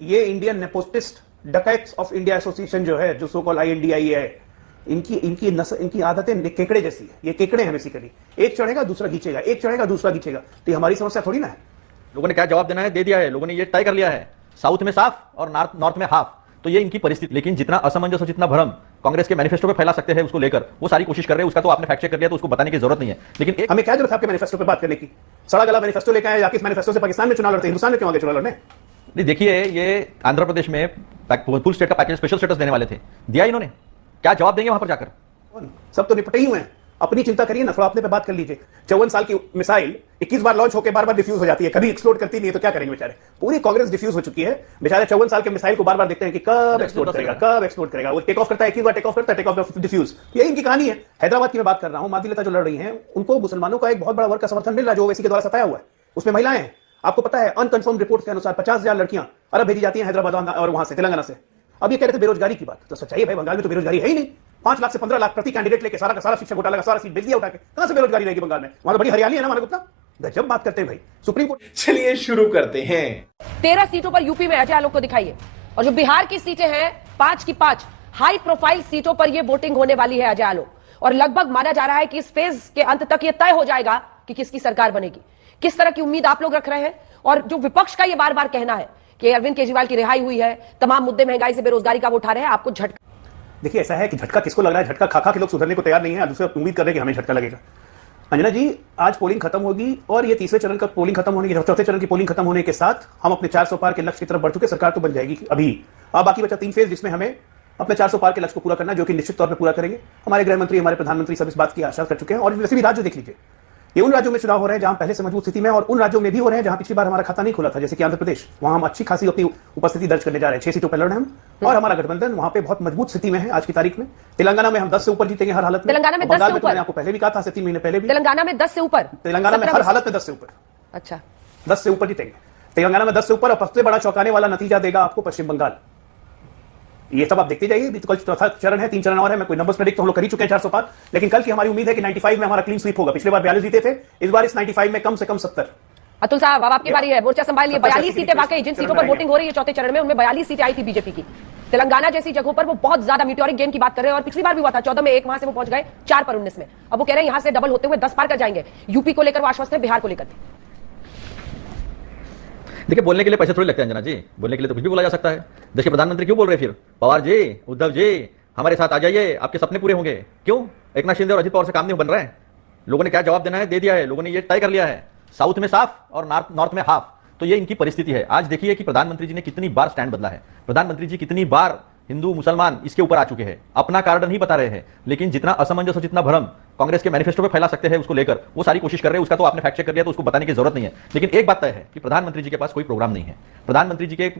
ये Indian नेपोटिस्ट डकैट्स of India association जो है, जो सो कॉल INDI है, इनकी आदतें केकड़े जैसी है। ये केकड़े हैं बेसिकली, एक चढ़ेगा दूसरा खींचेगा, एक चढ़ेगा दूसरा खींचेगा। तो ये हमारी समस्या थोड़ी ना है। लोगों ने क्या जवाब देना है दे दिया है, लोगों ने ये तय कर लिया है, साउथ में साफ और नॉर्थ में हाफ। तो ये इनकी परिस्थिति। लेकिन जितना असमंजस और जितना भ्रम कांग्रेस के मैनिफेस्टो पे फैला सकते हैं उसको लेकर वो सारी कोशिश कर रहे हैं। उसका तो आपने फैक्ट चेक कर लिया, तो उसको बताने की जरूरत नहीं है। लेकिन हमें क्या जरूरत है आपके मैनिफेस्टो पे बात करने की? सड़ा गला मैनिफेस्टो लेकर आए, इस मैनिफेस्टो से पाकिस्तान में चुनाव लड़ते, हिंदुस्तान में क्यों आगे चुनाव लड़ने? नहीं, देखिए, ये आंध्र प्रदेश में फुल स्टेट का पैकेज स्पेशल स्टेटस देने वाले थे, दिया इन्होंने। क्या जवाब देंगे वहां पर जाकर? सब तो निपटे ही हुए हैं, अपनी चिंता करिए ना, थोड़ा अपने पे बात कर लीजिए। 54 साल की मिसाइल 21 बार लॉन्च होकर बार बार डिफ्यूज हो जाती है, कभी एक्सप्लोड करती नहीं है, तो क्या करेंगे बेचारे? पूरी कांग्रेस डिफ्यूज हो चुकी है। बेचारे 54 साल के मिसाइल को बार बार देखते हैं कि कब एक्सप्लोड करेगा, कब एक्सप्लोड करेगा। वो टेक ऑफ करता है, 21 बार टेक ऑफ करता है, टेक ऑफ डिफ्यूज। यही इनकी कहानी है। हैदराबाद की मैं बात कर रहा हूं, मादिलता जो लड़ रही है, उनको मुसलमानों का एक बहुत बड़ा वर्ग का समर्थन मिल रहा है जो ओवैसी के द्वारा सताया हुआ है। उसमें महिलाएं हैं। आपको पता है अनकंफर्म रिपोर्ट के अनुसार 50,000 लड़कियां अरब भेजी जाती हैं हैदराबाद और वहां से तेलंगाना से। अब ये कह रहे थे बेरोजगारी की बात, तो सच्चाई है भाई, बंगाल में तो बेरोजगारी है ही नहीं। 5 लाख से 15 लाख प्रति कैंडिडेट लेके सारा का सारा शिक्षा घोटाला का सारा सीट भेज दिया उठा के। कहां से बेरोजगारी रहेगी बंगाल में? वहां तो बड़ी हरियाली है ना माना गुप्ता। गजब बात करते हैं भाई सुप्रीम कोर्ट। चलिए शुरू करते हैं। 13 सीटों पर यूपी में अजय आलोक को दिखाइए, और जो बिहार की सीटें हैं 5 की 5 हाई प्रोफाइल सीटों पर यह वोटिंग होने वाली है अजय आलोक। और लगभग माना जा रहा है कि इस फेज के अंत तक यह तय हो जाएगा कि किसकी सरकार बनेगी। किस तरह की उम्मीद आप लोग रख रहे हैं? और जो विपक्ष का यह बार बार कहना है कि अरविंद केजरीवाल की रिहाई हुई है, तमाम मुद्दे महंगाई से बेरोजगारी का वो उठा रहे हैं, आपको झटका। देखिए ऐसा है कि झटका किसको लग रहा है? झटका खा के लोग सुधरने को तैयार नहीं है, दूसरे उम्मीद कर रहे हैं कि हमें झटका लगेगा। अंजना जी, आज पोलिंग खत्म होगी और ये तीसरे चरण का पोलिंग खत्म होने के, चौथे चरण की पोलिंग खत्म होने के साथ हम अपने 400 पार के लक्ष्य की तरफ बढ़ चुके। सरकार तो बन जाएगी अभी। अब बाकी बचा 3 फेज, जिसमें हमें अपने 400 पार के लक्ष्य को पूरा करना, जो कि निश्चित तौर पर पूरा करेंगे। हमारे गृह मंत्री, हमारे प्रधानमंत्री सब इस बात की आशा कर चुके हैं। और वैसे भी राज्य देख लीजिए, ये उन राज्यों में चुनाव हो रहे हैं जहां पहले से मजबूत स्थिति में, और उन राज्यों में भी हो रहे हैं जहां पिछली बार हमारा खाता नहीं खुला था, जैसे कि आंध्र प्रदेश। वहां हम अच्छी खासी अपनी उपस्थिति दर्ज करने जा रहे हैं। 6 सीटों पर लड़ रहे हैं हम, और हमारा गठबंधन वहां पे बहुत मजबूत स्थिति में है आज की तारीख में। तेलंगाना में हम 10 से ऊपर जीतेंगे हर हालत में। तेलंगाना में 10 से ऊपर, मैंने आपको पहले भी कहा था, 3 महीने पहले भी। तेलंगाना में 10 से ऊपर, तेलंगाना में हर हालत में 10 से ऊपर। अच्छा, 10 से ऊपर जीतेंगे तेलंगाना में, 10 से ऊपर। और सबसे बड़ा चौंकाने वाला नतीजा देगा आपको पश्चिम बंगाल। ये सब आप देखते जाइए। कल चौथा चरण है, 3 चरण और है। मैं कोई नंबर्स प्रेडिक्ट तो हम लोग कर ही चुके हैं 400 पार, लेकिन कल की हमारी उम्मीद है कि 95 में हमारा क्लीन स्वीप होगा। पिछले बार 42 जीते थे, इस बार इस 95 में कम से कम 70। अतुल साहब, अब आपकी बारी है, मोर्चा संभालिए। 42 सीटें, वाकई जिन सीटों पर वोटिंग हो रही है चौथे चरण में, उनमें 42 सीटें आई थी बीजेपी की। तेलंगाना जैसी जगहों पर वो बहुत ज्यादा मीटियोरिक गेन की बात कर रहे हैं, और पिछली बार भी हुआ था 14 में 1, वहां से वो पहुंच गए 4 पर 19 में। अब वो कह रहे हैं यहां से डबल होते हुए 10 पार कर जाएंगे। यूपी को लेकर वो आश्वस्त है, बिहार को लेकर। देखिए, बोलने के लिए पैसे थोड़ी लगते हैं अंजना जी, बोलने के लिए तो कुछ भी बोला जा सकता है। देश के प्रधानमंत्री क्यों बोल रहे हैं फिर? पवार जी, उद्धव जी, हमारे साथ आ जाइए, आपके सपने पूरे होंगे। क्यों एकनाथ शिंदे और अजित पवार से काम नहीं बन रहा है? लोगों ने क्या जवाब देना है दे दिया है, लोगों ने ये तय कर लिया है, साउथ में साफ और नॉर्थ में हाफ। तो ये इनकी परिस्थिति है। आज देखिए कि प्रधानमंत्री जी ने कितनी बार स्टैंड बदला है, प्रधानमंत्री जी कितनी बार हिंदू मुसलमान इसके ऊपर आ चुके हैं, अपना कारण नहीं बता रहे हैं। लेकिन जितना असमंजस और जितना भ्रम कांग्रेस के मैनिफेस्टो पे फैला सकते हैं उसको लेकर वो सारी कोशिश कर रहे हैं। उसका तो आपने फैक्ट चेक कर लिया, तो उसको बताने की जरूरत नहीं है। लेकिन एक बात तय है कि प्रधानमंत्री जी के पास कोई प्रोग्राम नहीं है। प्रधानमंत्री जी के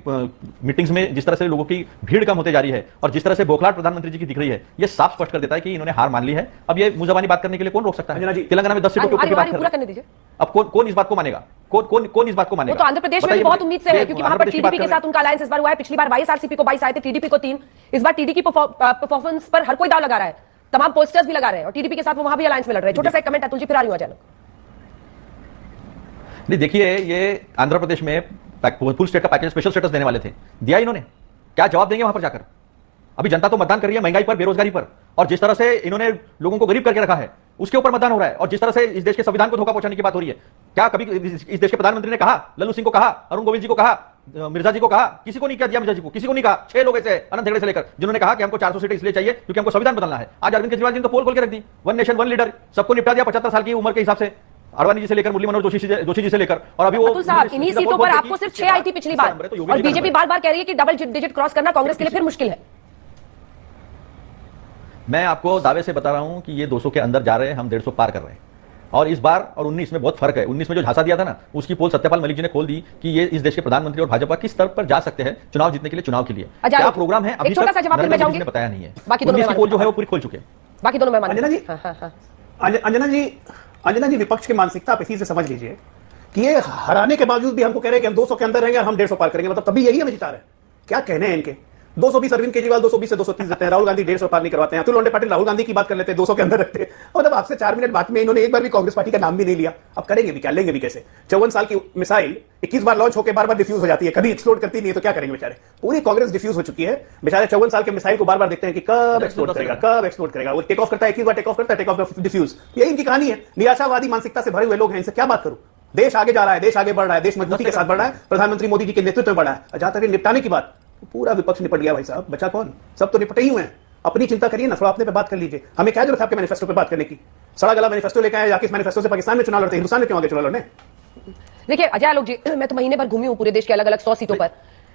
मीटिंग्स में जिस तरह से लोगों की भीड़ कम होते जा रही है और जिस तरह से बौखलाहट प्रधानमंत्री जी की दिख रही है, ये साफ स्पष्ट कर देता है कि इन्होंने हार मान ली है। अब ये मुंह जबानी बात करने के लिए कौन रोक सकता है? तेलंगाना में 10 सीटों के ऊपर की बात कर रहे हैं। अब कौन इस बात को मानेगा? कौन इस बात को मानेगा? तो आंध्र प्रदेश में भी बहुत उम्मीद से है, क्योंकि वहां पर टीडीपी के साथ उनका अलायंस इस बार हुआ है। पिछली बार 22 आरसीपी को 22 आए थे, टीडीपी को 3। इस बार टीडीपी परफॉर्मेंस पर हर कोई दाव लगा रहा है, तमाम पोस्टर्स भी लगा रहे हैं, और टीडीपी के साथ वो वहां भी अलायंस में लड़ रहे हैं। छोटा सा एक कमेंट अतुल जी, फिर आ रही हूं अचानक। नहीं, देखिए, ये आंध्र प्रदेश में फुल स्टेट का पैकेज स्पेशल स्टेटस देने वाले थे, दिया इन्होंने। क्या जवाब देंगे वहां पर जाकर? अभी जनता तो मतदान कर रही है महंगाई पर, बेरोजगारी पर, और जिस तरह से इन्होंने लोगों को गरीब करके रखा है उसके ऊपर मतदान हो रहा है। और जिस तरह से इस देश के संविधान को धोखा पहुंचाने की बात हो रही है, क्या कभी इस देश के प्रधानमंत्री ने कहा? लल्लू सिंह को कहा, अरुण गोविल जी को कहा, मिर्जा जी को कहा? किसी को नहीं किया। दिया मिर्जा जी को किसी को नहीं कहा। 6 लोग ऐसे अनंत हेगड़े से लेकर जिन्होंने कहा कि हमको 400 सीटें इसलिए चाहिए क्योंकि हमको संविधान बदलना है। आज अरविंद केजरीवाल जी ने तो पोल खोल के रख दी, वन नेशन वन लीडर, सबको निपटा दिया 75 साल की उम्र के हिसाब से, अडवाणी जी से लेकर मुरली मनोहर जोशी जी से लेकर। और अभी वो इन्हीं सीटों पर आपको सिर्फ 6 आई थी पिछली बार, और बीजेपी बार बार कह रही है कि डबल डिजिट क्रॉस करना कांग्रेस के लिए फिर मुश्किल है। मैं आपको दावे से बता रहा हूं कि ये 200 के अंदर जा रहे हैं, हम 150 पार कर रहे हैं। और इस बार और 19 में बहुत फर्क है। 19 में जो झांसा दिया था ना, उसकी पोल सत्यपाल मलिक जी ने खोल दी कि ये इस देश के प्रधानमंत्री और भाजपा किस स्तर पर जा सकते हैं चुनाव जीतने के लिए, चुनाव के लिए क्या प्रोग्राम है अभी तक नरेंद्र मोदी ने बताया नहीं है। बाकी दोनों की पोल जो है वो पूरी खोल चुके हैं। बाकी दोनों में अंजना जी, विपक्ष की मानसिकता आप इसी से समझ लीजिए कि ये हराने के बावजूद भी हमको कह रहे हैं कि हम 200 के अंदर रहेंगे और हम 150 पार करेंगे। मतलब तभी यही हमें जिता रहे हैं। क्या कहने हैं इनके? 220 अरविंद केजरीवाल 220 से 230 देते हैं, राहुल गांधी 150 पार नहीं करवाते हैं, अतुल लोंडे पाटिल राहुल गांधी की बात कर लेते हैं, 200 के अंदर रखते हैं। मतलब आपसे 4 मिनट बात में इन्होंने एक बार भी कांग्रेस पार्टी का नाम भी नहीं लिया। अब करेंगे भी क्या, लेंगे भी कैसे? 54 साल की मिसाइल 21 बार लॉन्च होकर बार बार डिफ्यूज हो जाती है, कभी एक्सप्लोड करती नहीं है, तो क्या करेंगे बेचारे? पूरी कांग्रेस डिफ्यूज हो चुकी है। बेचारे 54 साल के मिसाइल को बार बार देखते हैं कि कब एक्सप्लोड करेगा, कब एक्सप्लोड करेगा। वो टेक ऑफ करता है, 21 बार टेक ऑफ करता है, टेक ऑफ डिफ्यूज। यही इनकी कहानी है। निराशावादी मानसिकता से भरे हुए लोग हैं, इनसे क्या बात करूं? देश आगे जा रहा है, देश आगे बढ़ रहा है, देश मजबूती के साथ बढ़ रहा है, प्रधानमंत्री मोदी जी के नेतृत्व में बढ़ रहा है। जहां तक निपटाने की बात, पूरा विपक्ष निपट गया भाई साहब, बचा कौन? सब तो निपटे ही हुए हैं। अपनी चिंता करिए ना, थोड़ा अपने पे बात कर लीजिए। हमें क्या जरूरत है आपके मैनिफेस्टो पे बात करने की? सड़ा गला मैनिफेस्टो लेकर आए, जाके इस मैनिफेस्टो से पाकिस्तान में चुनाव लड़ते, हिंदुस्तान में क्यों आगे चुनाव लड़ने? देखिए अजय आलोक जी, मैं तो महीने भर घूमी हूं पूरे देश के अलग अलग 100 सीटों पर।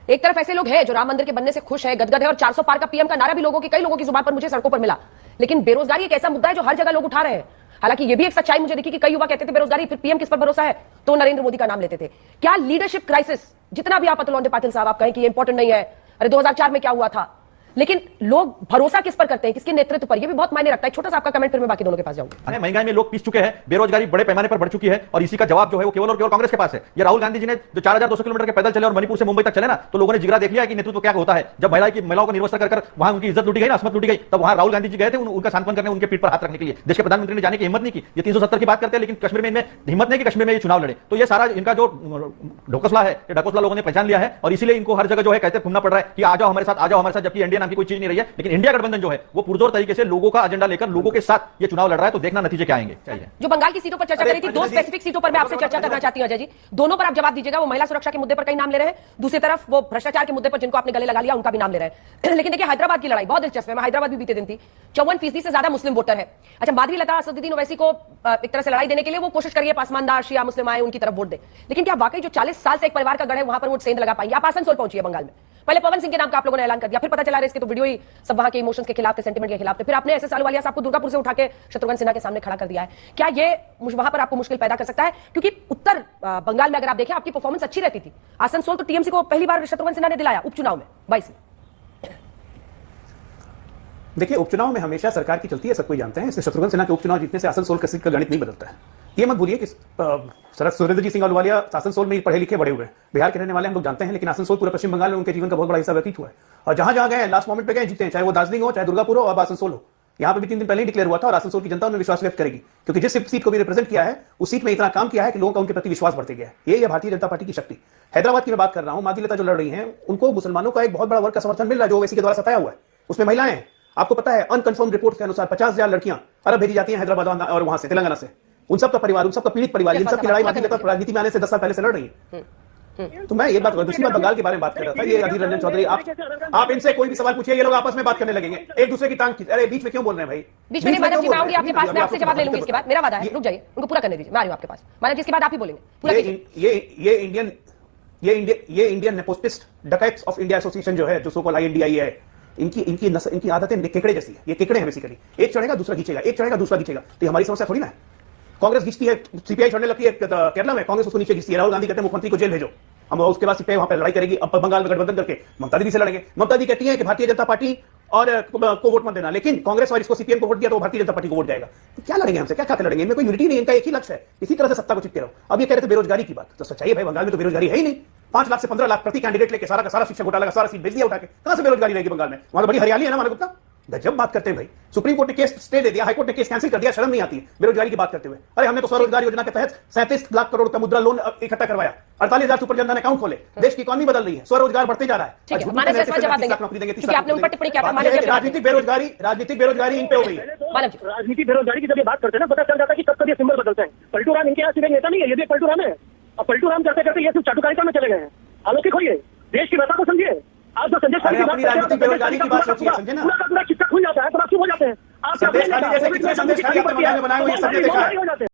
एक तरफ ऐसे लोग हैं जो राम मंदिर के बनने से खुश है, गदगद है, और 400 पार का पीएम का नारा भी कई लोगों की जुबान पर मुझे सड़कों पर मिला। लेकिन बेरोजगारी एक ऐसा मुद्दा है जो हर जगह लोग उठा रहे हैं। हालांकि ये भी एक सच्चाई मुझे दिखी कि कई युवा कहते थे बेरोजगारी, फिर पीएम किस पर भरोसा है, तो नरेंद्र मोदी का नाम लेते थे। क्या लीडरशिप क्राइसिस, जितना भी आप अतुल लोंडे पाटिल साहब आप कहें कि ये इंपॉर्टेंट नहीं है, अरे 2004 में क्या हुआ था, लेकिन लोग भरोसा किस पर करते हैं, किसके नेतृत्व पर, ये भी बहुत मायने रखता है। छोटा सा आपका कमेंट, फिर मैं बाकी दोनों के पास जाऊंगा। महंगाई में लोग पीस चुके हैं, बेरोजगारी बड़े पैमाने पर बढ़ चुकी है, और इसी का जवाब जो है वो केवल और केवल कांग्रेस के पास है। ये राहुल गांधी जी ने जो 4200 किलोमीटर के पैदल चले और मणिपुर से मुंबई तक चले ना, तो लोगों ने जिगरा देख लिया कि नेतृत्व क्या होता है। जब महिलाओं को निर्वस्त्र कर वहां उनकी इज्जत लूटी गई ना, असमत लूटी गई, तब वहां राहुल गांधी जी गए थे उनका सांत्वन करने, उनके पीठ पर हाथ रखने के लिए। देश के प्रधानमंत्री ने जाने की हिम्मत नहीं की। ये 370 की बात करते हैं, लेकिन कश्मीर में इनमें हिम्मत नहीं कि कश्मीर में ये चुनाव लड़े। तो ये सारा इनका जो ढोकसला है, ये ढकोसला लोगों ने पहचान लिया है, और इसीलिए इनको हर जगह जो है कहते घूमना पड़ रहा है कि आ जाओ हमारे साथ, आ जाओ हमारे साथ, जबकि इंडिया नाम की कोई चीज नहीं रही है। लेकिन इंडिया गठबंधन जो है वो पुरजोर तरीके से लोगों का एजेंडा लेकर लोगों के साथ ये चुनाव लड़ रहा है। तो देखना नतीजे क्या आएंगे। चाहिए जो बंगाल की सीटों पर चर्चा करी थी, 2 स्पेसिफिक सीटों पर मैं आपसे चर्चा करना चाहती हूं अजय जी। दोनों पर आप जवाब दीजिएगा। वो महिला सुरक्षा के मुद्दे पर कई नाम ले रहे हैं, दूसरी तरफ वो भ्रष्टाचार के मुद्दे पर जिनको आपने गले लगा लिया उनका भी नाम ले रहे हैं। लेकिन देखिए हैदराबाद की लड़ाई बहुत दिलचस्प है। मैं हैदराबाद भी बीते दिन थी, 54% से ज्यादा मुस्लिम वोटर है। अच्छा, माधवी लता असदुद्दीन ओवैसी को एक तरह से लड़ाई देने के लिए वो कोशिश करिए पासमानदार शिया मुस्लिम आए उनकी तरफ वोट दे, लेकिन क्या वाकई जो 40 साल से एक परिवार का गढ़ है वहां पर वोट सेंध लगा पाएंगे? आप आसनसोल पहुंची है बंगाल में, पहले पवन सिंह के नाम का आप लोगों ने ऐलान कर दिया, फिर पता चला इसके तो वीडियो ही सब वहां के इमोशंस के खिलाफ थे, सेंटिमेंट के खिलाफ थे, फिर आपने एसएस अहलूवालिया साहब को दुर्गापुर से उठा के शत्रुघ्न सिन्हा के सामने खड़ा कर दिया है। क्या ये वहां पर आपको मुश्किल पैदा कर सकता है? क्योंकि उत्तर बंगाल में अगर आप देखें आपकी परफॉर्मेंस अच्छी रहती थी। आसनसोल तो टीएमसी को पहली बार शत्रुघ्न सिन्हा ने दिलाया उपचुनाव में 22 में। देखिए, उपचुनाव में हमेशा सरकार की चलती है, सब कोई जानते हैं। इसलिए शत्रुघ्न सिन्हा के उपचुनाव जीतने से आसनसोल का सीट का गणित नहीं बदलता है। ये मत भूलिए कि शरद सुरेंद्र सिंह अहलूवालिया आसनसोल में पढ़े लिखे बड़े हुए हैं, बिहार के रहने वाले हम लोग जानते हैं, लेकिन आसनसोल पूरे पश्चिम बंगाल में उनके जीवन का बहुत बड़ा हिस्सा व्यतीत हुआ है। और जहां जहां गए लास्ट मोमेंट पे गए जीते हैं, चाहे वो दार्जिलिंग हो, चाहे दुर्गापुर हो, और आसनसोल हो। यहाँ पे भी 3 दिन पहले ही डिक्लेयर हुआ था, और आसनसोल की जनता उन्हें विश्वास व्यक्त करेगी, क्योंकि जिस सीट को भी रिप्रेजेंट किया है उस सीट में इतना काम किया है कि लोगों का उनके प्रति विश्वास बढ़ते गया है। ये है भारतीय जनता पार्टी की शक्ति। हैदराबाद की मैं बात कर रहा हूं, माधवी लता जो लड़ रही हैं, उनको मुसलमानों का एक बहुत बड़ा वर्ग का समर्थन मिल रहा है जो ओवैसी के द्वारा सताया हुआ है। उसमें महिलाएं हैं। आपको पता है अनकन्फर्म रिपोर्ट के अनुसार 50,000 लड़कियां अरब भेजी जाती हैं हैदराबाद और वहां से तेलंगाना से। उन सबका परिवार, उन सबका पीड़ित परिवार, इन सबकी लड़ाई माधवी लता राजनीति में आने से 10 साल पहले से लड़ रही है। तो मैं एक बात, दूसरी बात बंगाल के बारे में बात कर रहा था। ये अधीर रंजन चौधरी, आप इनसे कोई भी सवाल पूछिए, ये लोग आपस में बात करने लगेंगे, एक दूसरे की टांग। अरे बीच में क्यों बोल रहे हैं भाई? बीच में मानव जी मैं आऊंगी आपके पास, मैं आपसे जवाब ले लूंगी इसके बाद। मेरा वादा है, रुक जाइए, उनको पूरा करने दीजिए। मैं आ रही हूं आपके पास मानव जी, इसके बाद आप ही बोलेंगे पूरा। ये इंडियन नेपोटिस्ट डकैट्स ऑफ इंडिया एसोसिएशन जो है, जो सो कॉल्ड INDI है, इनकी आदतें केकड़े जैसी है। ये केकड़े हैं बेसिकली, एक चढ़ेगा दूसरा खींचेगा, एक चढ़ेगा दूसरा खींचेगा। तो हमारी समस्या थोड़ी ना है। कांग्रेस खींचती है, सीपीआई चढ़ने लगती है केरला में, कांग्रेस उसको नीचे खींचती है। राहुल गांधी कहते हैं मुख्यमंत्री को जेल भेजो, हम उसके बाद सीपीआई वहां पर लड़ाई करेगी। अब बंगाल में गठबंधन करके ममता दीदी से लड़ेंगे। ममता दी कहती है कि भारतीय जनता पार्टी और को वोट मत देना, लेकिन कांग्रेस और इसको सीपीएम को वोट दिया तो भारतीय जनता पार्टी को वोट जाएगा। तो क्या लड़ेंगे हमसे? क्या लड़ेंगे? इनमें कोई यूनिटी नहीं, इनका एक ही लक्ष्य है, इसी तरह से सत्ता को चिपके रहो। अब ये कह रहे थे बेरोजगारी की बात, तो सच्चाई है भाई बंगाल में तो बेरोजगारी है ही नहीं। 5 लाख से 15 लाख प्रति कैंडिडेट लेके सारा का सारा शिक्षा घोटाला का सारा सीट भेज दिया उठा के, कहां से बेरोजगारी रहेगी बंगाल में? वहां तो बड़ी हरियाली है ना मानव गुप्ता। गजब बात करते हैं भाई। सुप्रीम कोर्ट ने केस स्टे दे दिया, हाईकोर्ट ने केस कैंसिल कर दिया, शर्म नहीं आती है बेरोजगारी की बात करते हुए? अरे हमने तो स्वरोजगार योजना के तहत 37 लाख करोड़ का मुद्रा लोन इकट्ठा करवाया, 48,000 सुपर जनधन अकाउंट खोले, देश की इकोनॉमी बदल रही है, स्वरोजगार बढ़ते जा रहा है। राजनीतिक बेरोजगारी इन पे हो गई है। राजनीतिक बेरोजगारी की जब ये बात करते हैं ना, पता चल जाता है कि कब कब ये सिंबल बदलते हैं। पलटू राम इनके यहाँ सिर्फ नेता नहीं है, ये भी पलटू राम है। अब पलटू राम करते करते ये सिर्फ चाटुकारिता में चले गए हैं। अलौकिक होइए, देश की व्यथा को समझिए। आज जो संजय अपनी राजनीतिक बेरोजगारी की बात सोचिए, समझे ना? पूरा चिट्ठा खुल जाता है तो आप क्यों हो जाते हैं? आप संदेश खाली जैसे कितने संदेश खाली आपने बनाए हुए ये सबने देखा है।